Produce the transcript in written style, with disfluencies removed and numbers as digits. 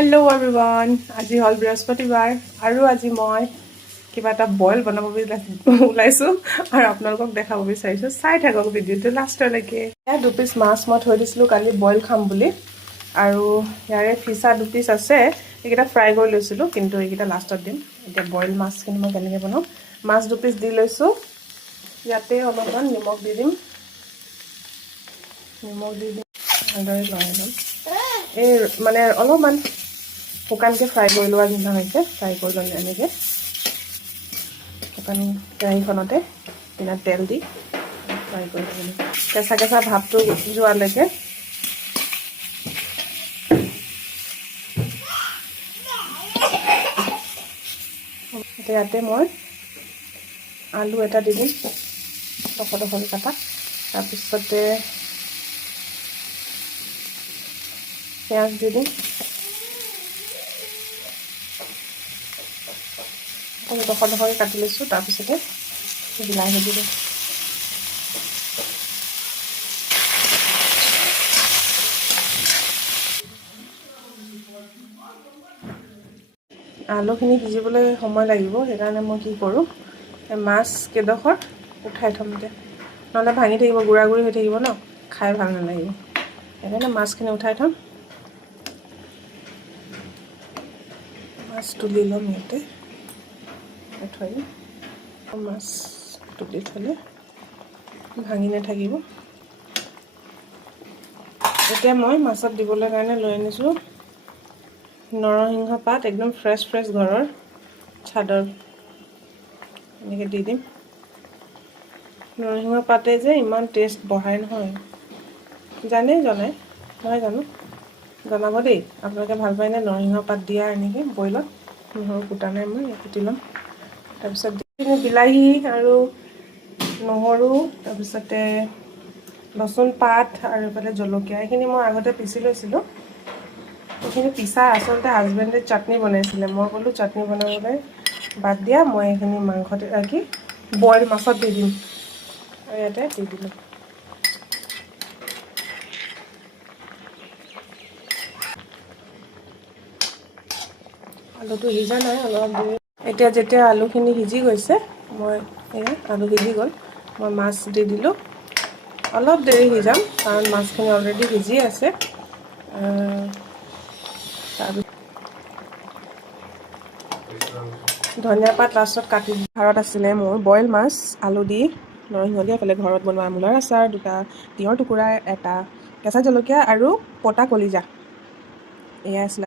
Hello' everyone, আজি হ'ল বৃহস্পতিবাৰ আৰু আজি মই কিবা এটা বইল বনাব ওলাইছোঁ আৰু আপোনালোকক দেখাব বিচাৰিছোঁ। চাই থাকক ভিডিঅ'টো লাষ্টলৈকে। 2 পিচ মাছ মই থৈ দিছিলোঁ কালি বইল খাম বুলি, আৰু ইয়াৰে ফিচা 2 পিচ আছে, এইকেইটা ফ্ৰাই কৰি লৈছিলোঁ, কিন্তু এইকেইটা লাষ্টত দিম। এতিয়া বইল মাছখিনি মই কেনেকৈ বনাওঁ। মাছ 2 পিচ দি লৈছোঁ, ইয়াতে অলপমান নিমখ দি দিম, ভালদৰে লৰাই ল'ম। এই মানে অলপমান শুকানকৈ ফ্ৰাই কৰি লোৱা নিচিনা হৈছে। ফ্ৰাই কৰি ল'লে এনেকৈ শুকান কেৰাহীখনতে বিনা তেল দি ফ্ৰাই কৰি ল'ব, কেঁচা কেঁচা ভাপটো যোৱালৈকে। এতিয়া ইয়াতে মই আলু এটা দি দিম, ডখৰ কাটা, তাৰপিছতে পিঁয়াজ দি দিম, ডখৰ কাটি লৈছোঁ, তাৰপিছতে বিলাহী দি দিম। আলুখিনি সিজিবলৈ সময় লাগিব, সেইকাৰণে মই কি কৰোঁ, মাছ কেইডোখৰ উঠাই থ'ম এতিয়া, নহ'লে ভাঙি থাকিব, গুড়া গুড়ি হৈ থাকিব ন, খাই ভাল নালাগিব। সেইকাৰণে মাছখিনি উঠাই থ'ম। মাছ তুলি ল'ম, ইয়াতে থৈ দিম। মাছ তুলি থ'লে ভাঙি নাথাকিব। এতিয়া মই মাছত দিবলৈ কাৰণে লৈ আনিছোঁ নৰসিংহ পাত, একদম ফ্ৰেছ ঘৰৰ চাদৰ, এনেকৈ দি দিম। নৰসিংহ পাতে যে ইমান টেষ্ট বঢ়াই নহয়, জনাই নহয় জানো, জনাব দেই, আপোনালোকে ভাল পায়নে নৰসিংহ পাত দিয়া এনেকৈ বইলত। নহৰু কুটা নাই, মই কুটি ল'ম। তাৰপিছত বিলাহী আৰু নহৰু, তাৰপিছতে লচুন পাত আৰু এইফালে জলকীয়া, এইখিনি মই আগতে পিচি লৈছিলোঁ। এইখিনি পিচা আচলতে হাজবেণ্ডে চাটনি বনাইছিলে, মই ক'লোঁ চাটনি বনাবলৈ বাদ দিয়া, মই এইখিনি মাংসতে ৰাখি বইল মাছত দি দিম, আৰু ইয়াতে দি দিলোঁ। আলুটো সিজা নাই, অলপ দেৰি। এতিয়া যেতিয়া আলুখিনি সিজি গৈছে, মই আলু সিজি গ'ল, মই মাছ দি দিলোঁ। অলপ দেৰি সিজাম, কাৰণ মাছখিনি অলৰেডি সিজি আছে। তাৰপিছত ধনিয়া পাত লাষ্টত কাটি, ঘৰত আছিলে মোৰ বইল মাছ, আলু দি নৰসিংহ দি, এইফালে ঘৰত বনোৱা মূলাৰ আচাৰ, 2টা তিয়ঁহৰ টুকুৰা, এটা কেঁচা জলকীয়া আৰু পটা কলিজা, এয়াই আছিলে।